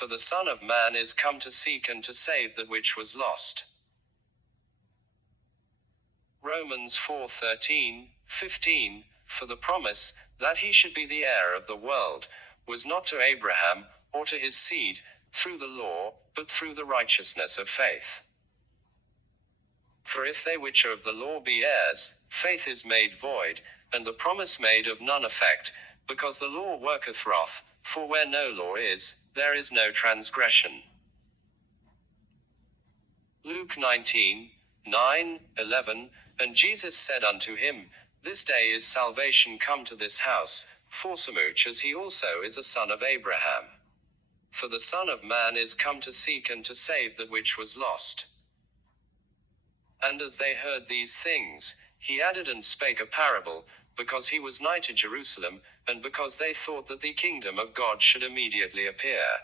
For the Son of Man is come to seek and to save that which was lost. Romans 4:13-15, for the promise, that he should be the heir of the world, was not to Abraham, or to his seed, through the law, but through the righteousness of faith. For if they which are of the law be heirs, faith is made void, and the promise made of none effect, because the law worketh wrath, for where no law is, there is no transgression. Luke 19:9-11, and Jesus said unto him, This day is salvation come to this house, forsomuch as he also is a son of Abraham. For the Son of Man is come to seek and to save that which was lost. And as they heard these things, he added and spake a parable, because he was nigh to Jerusalem, and because they thought that the kingdom of God should immediately appear.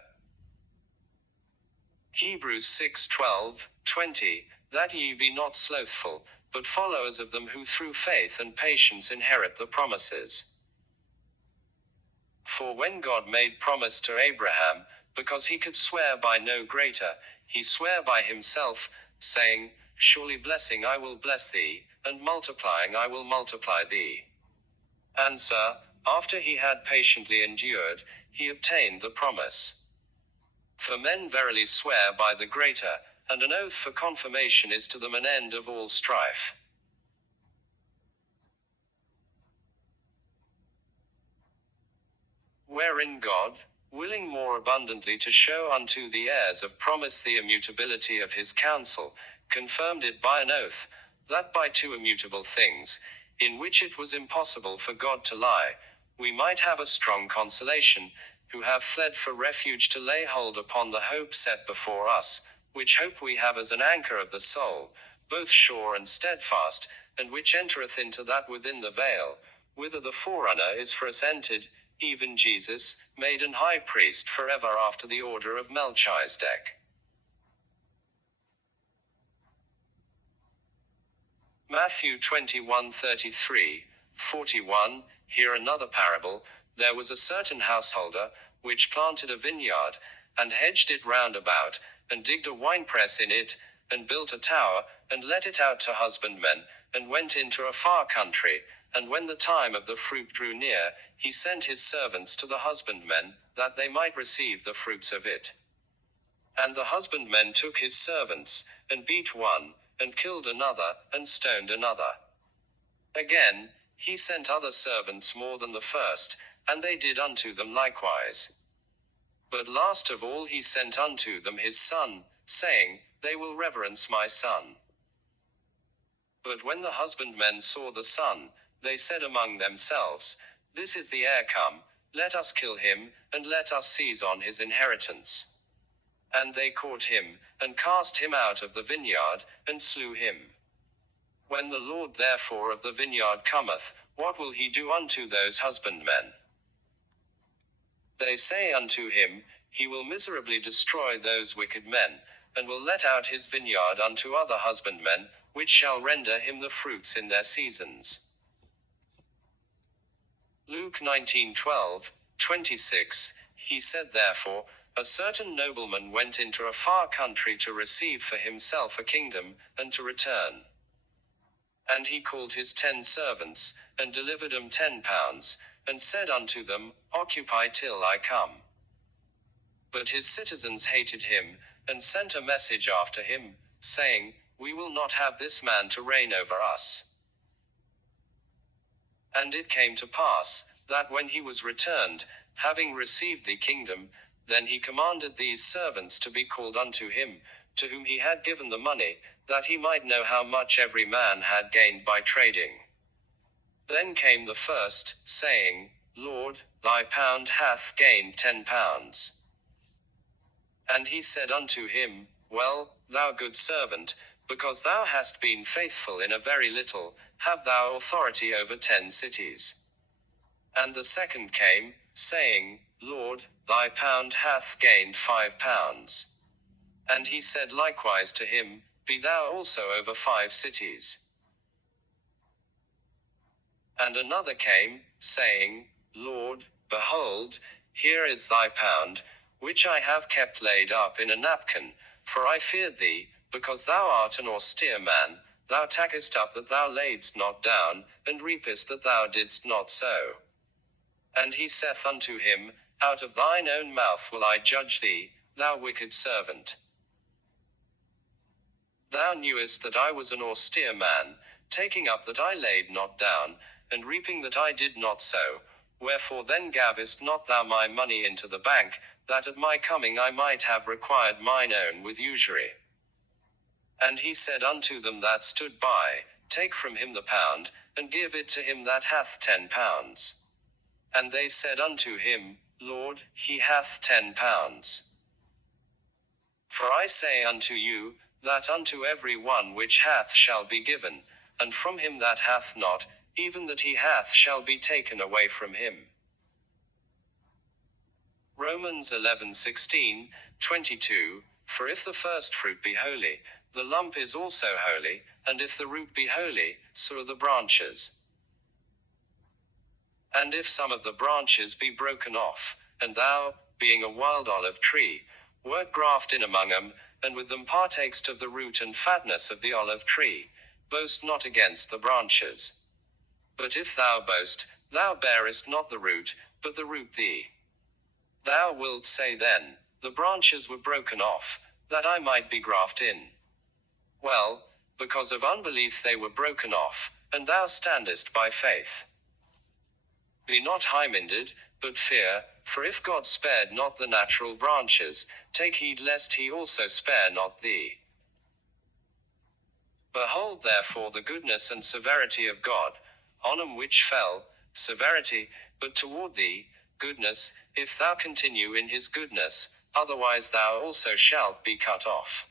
Hebrews 6:12-20, that ye be not slothful, but followers of them who through faith and patience inherit the promises. For when God made promise to Abraham, because he could swear by no greater, he sware by himself, saying, Surely blessing I will bless thee, and multiplying I will multiply thee. Answer, after he had patiently endured, he obtained the promise. For men verily swear by the greater, and an oath for confirmation is to them an end of all strife. Wherein God, willing more abundantly to show unto the heirs of promise the immutability of his counsel, confirmed it by an oath, that by two immutable things, in which it was impossible for God to lie, we might have a strong consolation, who have fled for refuge to lay hold upon the hope set before us, which hope we have as an anchor of the soul, both sure and steadfast, and which entereth into that within the veil, whither the forerunner is for us entered, even Jesus, made an high priest forever after the order of Melchizedek. Matthew 21:33-41, here another parable. There was a certain householder, which planted a vineyard, and hedged it round about, and digged a winepress in it, and built a tower, and let it out to husbandmen, and went into a far country, and when the time of the fruit drew near, he sent his servants to the husbandmen, that they might receive the fruits of it. And the husbandmen took his servants, and beat one, and killed another, and stoned another. Again, he sent other servants more than the first, and they did unto them likewise. But last of all he sent unto them his son, saying, They will reverence my son. But when the husbandmen saw the son, they said among themselves, This is the heir come, let us kill him, and let us seize on his inheritance. And they caught him, and cast him out of the vineyard, and slew him. When the Lord therefore of the vineyard cometh, what will he do unto those husbandmen? They say unto him, He will miserably destroy those wicked men, and will let out his vineyard unto other husbandmen, which shall render him the fruits in their seasons. Luke 19:12-26, he said therefore, A certain nobleman went into a far country to receive for himself a kingdom, and to return. And he called his 10 servants, and delivered them 10 pounds, and said unto them, Occupy till I come. But his citizens hated him, and sent a message after him, saying, We will not have this man to reign over us. And it came to pass, that when he was returned, having received the kingdom, then he commanded these servants to be called unto him, to whom he had given the money, that he might know how much every man had gained by trading. Then came the first, saying, Lord, thy pound hath gained 10 pounds. And he said unto him, Well, thou good servant, because thou hast been faithful in a very little, have thou authority over 10 cities. And the second came, saying, Lord, thy pound hath gained 5 pounds. And he said likewise to him, Be thou also over 5 cities. And another came, saying, Lord, behold, here is thy pound, which I have kept laid up in a napkin, for I feared thee, because thou art an austere man, thou takest up that thou laidst not down, and reapest that thou didst not sow. And he saith unto him, Out of thine own mouth will I judge thee, thou wicked servant. Thou knewest that I was an austere man, taking up that I laid not down, and reaping that I did not sow. Wherefore then gavest not thou my money into the bank, that at my coming I might have required mine own with usury? And he said unto them that stood by, Take from him the pound, and give it to him that hath 10 pounds. And they said unto him, Lord, he hath 10 pounds. For I say unto you, that unto every one which hath shall be given, and from him that hath not, even that he hath shall be taken away from him. Romans 11:16-22. For if the first fruit be holy, the lump is also holy, and if the root be holy, so are the branches. And if some of the branches be broken off, and thou, being a wild olive tree, wert grafted in among them, and with them partakest of the root and fatness of the olive tree, boast not against the branches. But if thou boast, thou bearest not the root, but the root thee. Thou wilt say then, The branches were broken off, that I might be grafted in. Well, because of unbelief they were broken off, and thou standest by faith. Be not high-minded, but fear, for if God spared not the natural branches, take heed lest he also spare not thee. Behold therefore the goodness and severity of God, on them which fell, severity, but toward thee, goodness, if thou continue in his goodness, otherwise thou also shalt be cut off.